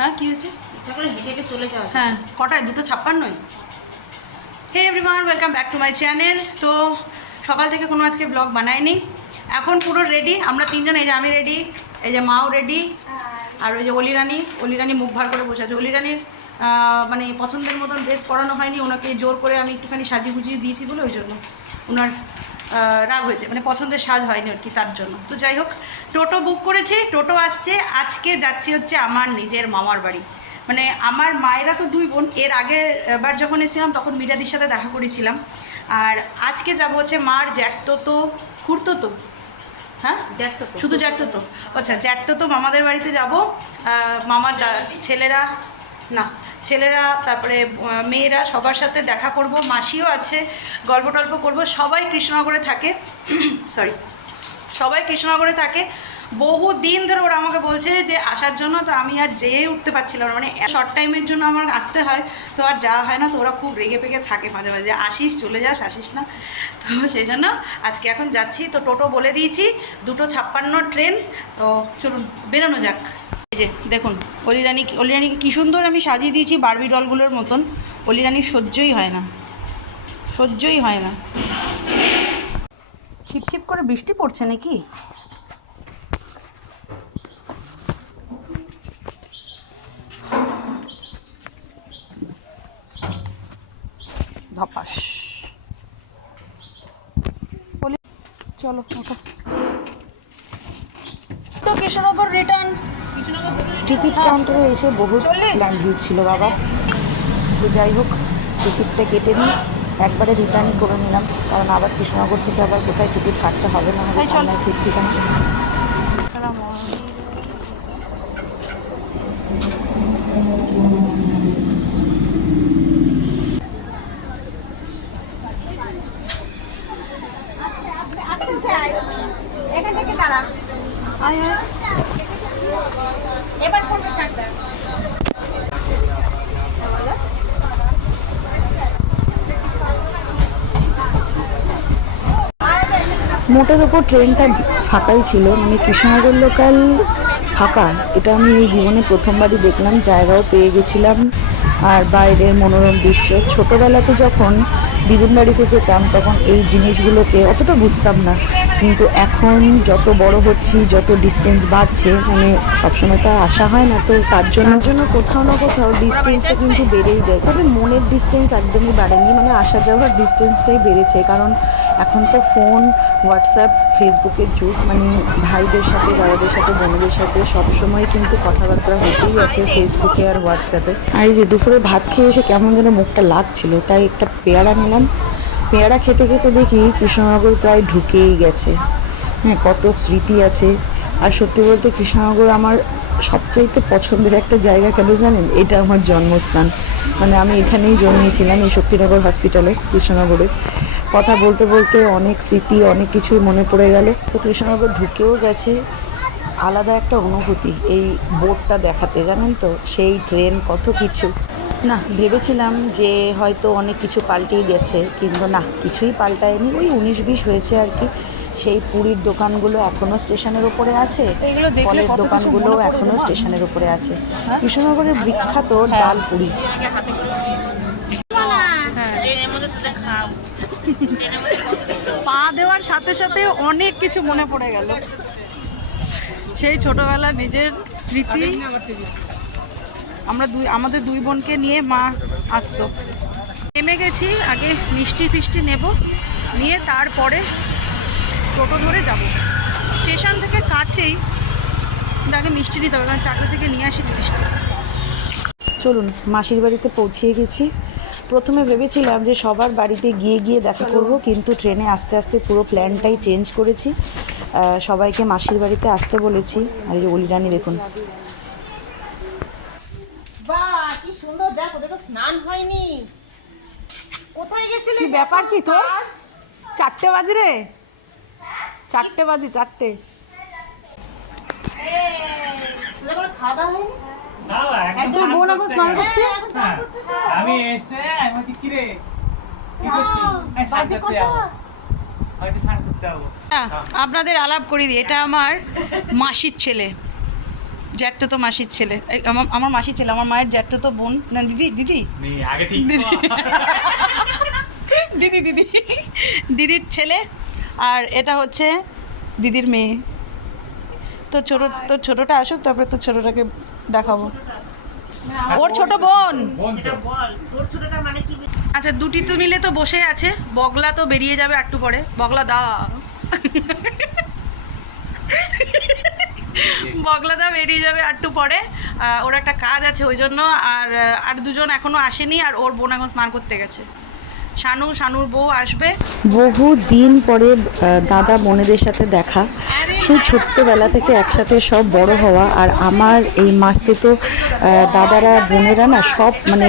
হ্যাঁ কি হয়েছে? ইচ্ছা করে হেঁটে হেঁটে চলে যাওয়া হ্যাঁ। কটায়? দুটো ছাপ্পান্নই hey everyone welcome back to my channel তো সকাল থেকে কোনো আজকে ব্লগ বানাইনি। এখন পুরো রেডি আমরা তিনজন এই যে আমি রেডি এই যে মাও রেডি আর ওই যে অলিরানি অলিরানি মুখ ভার করে বসে আছে। অলিরানির মানে পছন্দের মতন ড্রেস পরানো হয়নি। ওনাকে জোর করে আমি একটুখানি সাজিয়ে গুজিয়ে দিয়েছি বলে ওই জন্য। ওনার রাগ হয়েছে মানে পছন্দের সাজ হয়নি আর কি তার জন্য। তো যাই হোক টোটো বুক করেছি টোটো আসছে আজকে যাচ্ছি হচ্ছে আমার নিজের মামার বাড়ি। মানে আমার মায়েরা তো দুই বোন এর আগের বার যখন এসেছিলাম তখন মিরাদির সাথে দেখা করেছিলাম। আর আজকে যাব হচ্ছে মার জ্যাঠতো তো খুঁড়তো তো হ্যাঁ? জ্যাঠতো শুধু জ্যাঠতো তো আচ্ছা জ্যাঠতো তো মামাদের বাড়িতে যাব। মামার ছেলেরা না ছেলেরা, তারপরে মেয়েরা সবার সাথে দেখা করব, মাসিও আছে, গল্প টল্প করব, সবাই কৃষ্ণনগরে থাকে সরি সবাই কৃষ্ণনগরে থাকে। বহু দিন ধরে ওরা আমাকে বলছে যে আসার জন্য, তো আমি আর যেয়ে উঠতে পারছিলাম না। মানে শর্ট টাইমের জন্য আমার আসতে হয়, তো আর যাওয়া হয় না, তো ওরা খুব রেগে পেগে থাকে মাঝে মাঝে আসিস, চলে যাস, আসিস না। তো সেই জন্য আজকে এখন যাচ্ছি, তো টোটো বলে দিয়েছি, দুটো ছাপ্পান্ন ট্রেন, তো চলুন, বেরোনো যাক। এই যে, দেখুন, অলিরানি অলিরানিকে কী সুন্দর আমি সাজিয়ে দিয়েছি বারবি ডলগুলোর মতন। অলিরানির সহ্যই হয় না। সহ্যই হয় না। ছিপছিপ করে বৃষ্টি পড়ছে নাকি? ধপাস। চলো, ওঠো। তো রিটার্ন টিকিট কাউন্টারে এসে বহু? প্ল্যান ভিড় ছিল বাবা। তো যাই হোক টিকিটটা কেটে নিই। একবারে রিটার্নই করে নিলাম। কারণ আবার কৃষ্ণনগর থেকে আবার কোথায় টিকিট কাটতে হবে না হবে চল। ঠিক ঠিকানা মোটের ওপর ট্রেনটা ফাঁকাই ছিল মানে কৃষ্ণনগর লোকাল ফাঁকা। এটা আমি এই জীবনে প্রথমবারই দেখলাম, জায়গাও পেয়ে গেছিলাম। আর বাইরের মনোরম দৃশ্য। ছোটোবেলাতে যখন দিদুন বাড়িতে যেতাম, তখন এই জিনিসগুলোকে অতটা বুঝতাম না। কিন্তু এখন যত বড় হচ্ছি, যত ডিস্টেন্স বাড়ছে মানে সবসময় তো আর আসা হয় না, তো তার জন্য জন্য কোথাও না কোথাও ডিস্টেন্সটা কিন্তু বেড়েই যায়। তবে মনের ডিস্টেন্স একদমই বাড়েনি মানে আসা যাওয়ার ডিস্টেন্সটাই বেড়েছে। কারণ এখন তো ফোন হোয়াটসঅ্যাপ ফেসবুকের যুগ মানে ভাইদের সাথে, দাদাদের সাথে, বোনদের সাথে সবসময় কিন্তু কথাবার্তা হতেই আছে ফেসবুকে আর হোয়াটসঅ্যাপে আর এই যে দুপুরে ভাত খেয়ে এসে কেমন যেন মুখটা লাগছিল, তাই একটা পেয়ারা নিলাম। পেয়ারা খেতে খেতে দেখি কৃষ্ণনগর প্রায় ঢুকেই গেছে। হ্যাঁ কত স্মৃতি আছে। আর সত্যি বলতে কৃষ্ণনগর আমার সবচাইতে পছন্দের একটা জায়গা কেন জানেন? এটা আমার জন্মস্থান। মানে আমি এখানেই জন্মেছিলাম এই শক্তিনগর হসপিটালে, কৃষ্ণনগরে। কথা বলতে বলতে অনেক স্মৃতি, অনেক কিছুই মনে পড়ে গেল। তো কৃষ্ণনগর ঢুকেও গেছে। আলাদা একটা অনুভূতি, এই বোর্ডটা দেখাতে, জানেন তো? সেই ট্রেন, কত কিছু। না ভেবেছিলাম যে হয়তো অনেক কিছু পাল্টেই গেছে কিন্তু না কিছুই পাল্টায়নি। ওই উনিশ বিশ হয়েছে আর কি। সেই পুরীর দোকানগুলো এখনও স্টেশনের উপরে আছে। ফলের দোকানগুলো পড়ে এখনও না? স্টেশনের উপরে আছে। হ্যাঁ? কৃষ্ণনগরের বিখ্যাত ডাল পুরি। পা দেওয়ার সাথে সাথে অনেক কিছু মনে পড়ে গেল। সেই ছোটবেলার নিজের স্মৃতি। আমরা দুই আমাদের দুই বোনকে নিয়ে মা আসতো। নেমে গেছি আগে মিষ্টি ফিষ্টি নেব নিয়ে তারপরে টোটো ধরে যাব। স্টেশন থেকে কাছেই আগে মিষ্টি নিতে হবে কারণ চাকরি থেকে নিয়ে আসি মিষ্টি। চলুন মাসির বাড়িতে পৌঁছিয়ে গেছি। প্রথমে ভেবেছিলাম যে সবার বাড়িতে গিয়ে গিয়ে দেখা করব কিন্তু ট্রেনে আস্তে আস্তে পুরো প্ল্যানটাই চেঞ্জ করেছি। সবাইকে মাসির বাড়িতে আসতে বলেছি। আর এই অলিরানি দেখুন বাহ কি সুন্দর দেখো দেখো স্নান হয়নি। কোথায় গেছিলে ব্যাপার কি তোর? চারটে বাজে রে। চারটে বাজে চারটে। আমি এসে আমি কি রে? আপনাদের আলাপ করি দিই। এটা আমার মাসির ছেলে। জ্যাঠতো তো মাসির ছেলে। আমার আমার মাসির ছেলে আমার মায়ের জ্যাঠতো তো বোন। না দিদি দিদি? দিদি। দিদি দিদি। দিদির ছেলে আর এটা হচ্ছে দিদির মেয়ে। তো ছোট তো ছোটটা আসুক তারপরে তো ছোটটাকে দেখাবো। ওর ছোট বোন। মানে কি? আচ্ছা দুটি তো মিলে তো বসে আছে। বগলা তো বেরিয়ে যাবে একটু পরে। বগলা দা বগলা দা বেরিয়ে যাবে একটু পরে। ওর একটা কাজ আছে ওই জন্য আর আর দুজন এখনও আসেনি আর ওর বোন এখন স্নান করতে গেছে। শানু শানুর বউ আসবে। বহু দিন পরে দাদা বোনেদের সাথে দেখা। সেই ছোট্টবেলা থেকে একসাথে সব বড় হওয়া আর আমার এই মাসটি তো দাদারা বোনেরা না সব মানে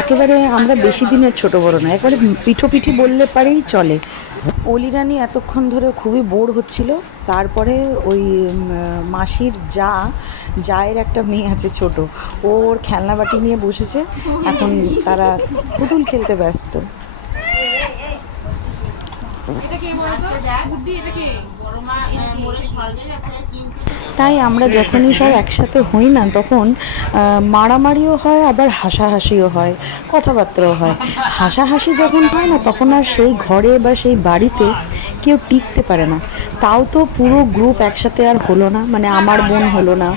একেবারে আমরা বেশি দিনের ছোট বড় না একবারে পিঠোপিঠি বললে পারেই চলে। অলিরানি এতক্ষণ ধরে খুবই বোর হচ্ছিল। তারপরে ওই মাসির যা, জায়ের একটা মেয়ে আছে ছোট ওর খেলনা বাটি নিয়ে বসেছে। এখন তারা পুতুল খেলতে ব্যস্ত বড় মা মোড়ে স্বর্গে গেছে কিন্তু তাই আমরা যখনই সব একসাথে হই না তখন মারামারিও হয় আবার হাসাহাসিও হয় কথাবার্তাও হয়। হাসাহাসি যখন হয় না তখন আর সেই ঘরে বা সেই বাড়িতে কেউ টিকতে পারে না। তাও তো পুরো গ্রুপ একসাথে আর হলো না মানে আমার বোন হলো না।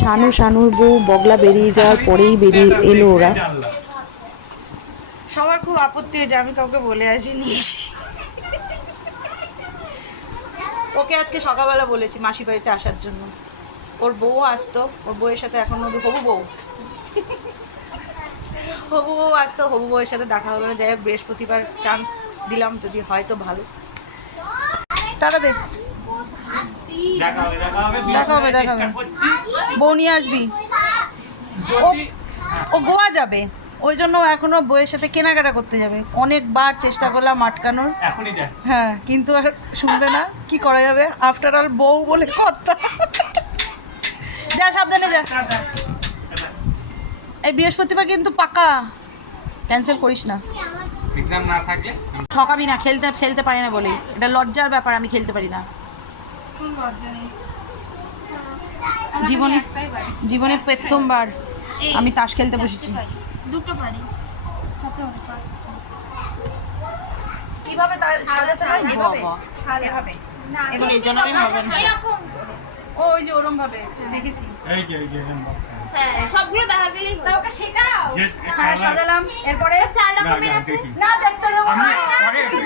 শানু শানুর বউ বগলা বেরিয়ে যাওয়ার পরেই বেরিয়ে এলো ওরা। সবার খুব আপত্তি হয়েছে আমি কাউকে বলে আসিনি। ওকে আজকে সকালবেলা বলেছি মাসি বাড়িতে আসার জন্য। ওর বউ আসতো ওর বউয়ের সাথে এখন হবু বউ। হবু বউ আসতো হবু বউয়ের সাথে দেখা হলো না যাই হোক বৃহস্পতিবার চান্স দিলাম যদি হয় তো ভালো। টাটা দে। দেখা হবে দেখা হবে দেখা হবে, বউ নিয়ে আসবি? ও গোয়া যাবে। ওই জন্য এখনও বউয়ের সাথে কেনাকাটা করতে যাবে। অনেকবার চেষ্টা করলাম আটকানোর। হ্যাঁ কিন্তু আর শুনবে না কি করা যাবে? আফটার অল বউ বলে কথা। যা সাবধানে যা। এই বৃহস্পতিবার কিন্তু পাকা। ক্যান্সেল করিস না। এক্সাম না থাকলে ঠকাবি না খেলতে খেলতে পারি না বলে এটা লজ্জার ব্যাপার আমি খেলতে পারি না। জীবনে জীবনে প্রথমবার আমি তাস খেলতে বসেছি। দুটো পারি কীভাবে সাজাতে হয় এভাবে এভাবে না ওই যে ওরম ভাবে দেখেছি। এই যে এই যে এরকম box আছে। হ্যাঁ সবগুলো দেখা গেলেই ওকে শেখাও। হ্যাঁ সাজালাম। এরপরে? চার না, রকমের আছে। না দেখতে দেবো না।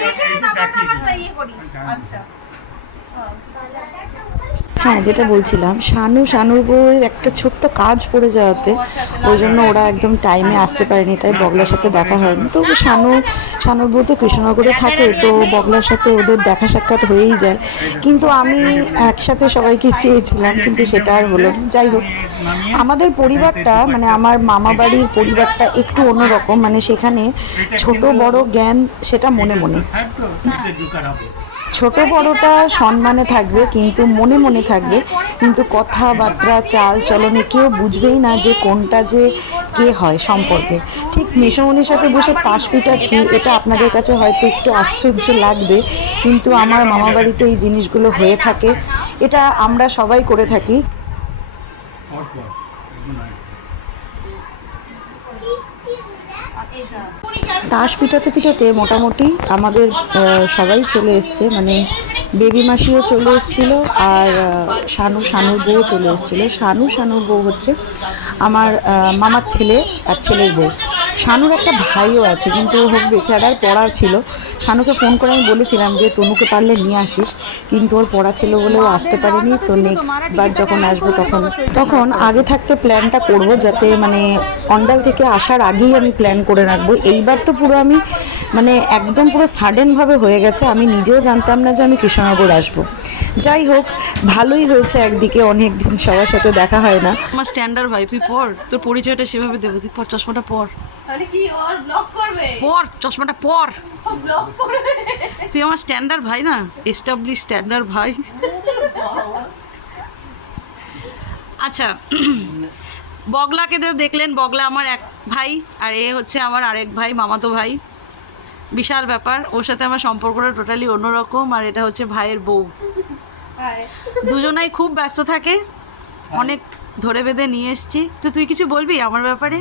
দেখে তারপর আবার দিই। ইয়ে করিস আচ্ছা। হ্যাঁ যেটা বলছিলাম, শানু, শানুর বউয়ের একটা ছোট্ট কাজ পড়ে যাওয়াতে ওই জন্য ওরা একদম টাইমে আসতে পারেনি, তাই বগলার সাথে দেখা হয়নি। তো শানু, শানুর বউ তো কৃষ্ণনগরে থাকে, তো বগলার সাথে ওদের দেখা সাক্ষাৎ হয়েই যায়। কিন্তু আমি একসাথে সবাইকে চেয়েছিলাম, কিন্তু সেটা আর হলো না। যাই হোক, আমাদের পরিবারটা মানে আমার মামা বাড়ির পরিবারটা একটু অন্যরকম মানে সেখানে ছোট বড় জ্ঞান সেটা মনে মনে। ছোট বড়টা সম্মানে থাকবে, কিন্তু মনে মনে থাকবে। কিন্তু কথাবার্তা চাল চলনে কেউ বুঝবেই না যে কোনটা যে কে হয় সম্পর্কে। ঠিক মেসমনির সাথে বসে তাস পিটাচ্ছি, এটা আপনাদের কাছে হয়তো একটু আশ্চর্য লাগবে, কিন্তু আমার মামা বাড়িতে এই জিনিসগুলো হয়ে থাকে। এটা আমরা সবাই করে থাকি পর পর একদম নয়। তাস পিটাতে পিটাতে মোটামুটি আমাদের সবাই চলে এসছে। মানে বেবি মাসিও চলে এসেছিল আর শানু, শানুর বউ চলে এসেছিল। শানু, শানুর বউ হচ্ছে আমার মামার ছেলে আর ছেলের বউ। শানুর একটা ভাইও আছে, কিন্তু হোক বেচারার পড়া ছিল। শানুকে ফোন করে আমি বলেছিলাম যে, তনুকে পারলে নিয়ে আসিস। কিন্তু ওর পড়া ছিল বলে ও আসতে পারেনি। তো নেক্সট বার যখন আসব তখন তখন আগে থাকতে প্ল্যানটা করব যাতে মানে অন্ডাল থেকে আসার আগেই আমি প্ল্যান করে রাখব। এইবার তো পুরো আমি মানে একদম পুরো সাডেনভাবে হয়ে গেছে। আমি নিজেও জানতাম না যে আমি কৃষ্ণনগর আসব। যাই হোক ভালোই হয়েছে একদিকে অনেক দিন সবার সাথে দেখা হয় না। আমার স্ট্যান্ডার্ড ভাই তুই পর তোর পরিচয়টা সেভাবে দেবো তুই পর চশমাটা পর তাহলে কি ওর ব্লক করবে? পর চশমাটা পর ব্লক করবে? তুই আমার স্ট্যান্ডার্ড ভাই না এস্টাবলিশ স্ট্যান্ডার্ড ভাই। আচ্ছা বগলাকে তো দেখলেন বগলা আমার এক ভাই আর এ হচ্ছে আমার আরেক ভাই মামাতো ভাই। বিশাল ব্যাপার ওর সাথে আমার সম্পর্কটা টোটালি অন্যরকম আর এটা হচ্ছে ভাইয়ের বউ। দুজনাই খুব ব্যস্ত থাকে। অনেক ধরে বেঁধে নিয়ে এসছি। তো তুই কিছু বলবি আমার ব্যাপারে?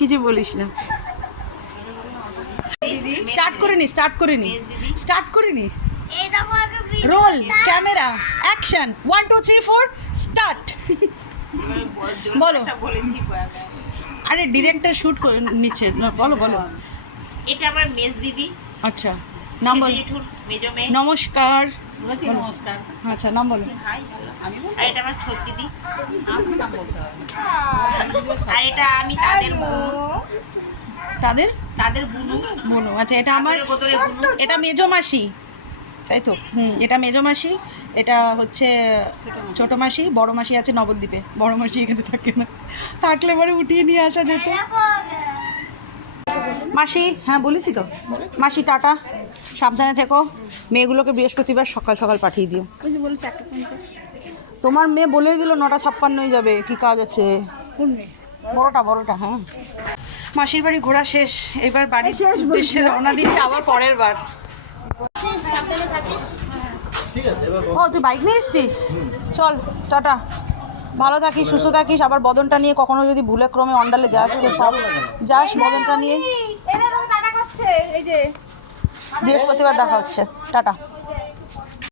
কিছু বলিস না। স্টার্ট করে নি স্টার্ট করে নি। স্টার্ট করে নি। Roll camera action one two three four start বলো। আরে ডিরেক্টর শুট করে নিচ্ছে। বলো বলো। এটা আমার মেজ দিদি। আচ্ছা নাম সেজে বলো। জেঠুর নমস্কার। আচ্ছা নাম বলো। আমি আর এটা আমার ছোট দিদি আর এটা আমি তাদের তাদের? তাদের বুনু। মনু আচ্ছা এটা আমার বুনু। এটা মেজো মাসি তাই তো? হুম এটা মেজো মাসি এটা হচ্ছে ছোট মাসি। বড় মাসি আছে নবদ্বীপে। বড় মাসি এখানে থাকে না। থাকলে পরে উঠিয়ে নিয়ে আসা যেত। মাসি হ্যাঁ বলেছি তো। মাসি টাটা। সাবধানে থেকো। মেয়েগুলোকে বৃহস্পতিবার সকাল সকাল পাঠিয়ে দিও। তোমার মেয়ে বলেই দিল নটা ছাপ্পান্নই যাবে। কি কাজ আছে? বড়টা বড়টা হ্যাঁ। মাসির বাড়ি ঘোরা শেষ। এবার বাড়ির উদ্দেশ্যে রওনা দিচ্ছে আবার পরের বার। ও তুই বাইক নিয়ে এসছিস? চল টাটা। ভালো থাকিস সুস্থ থাকিস আবার বদনটা নিয়ে কখনো যদি ভুলে ক্রমে অন্ডালে যাস সব যাস বদনটা নিয়ে বৃহস্পতিবার দেখা হচ্ছে টাটা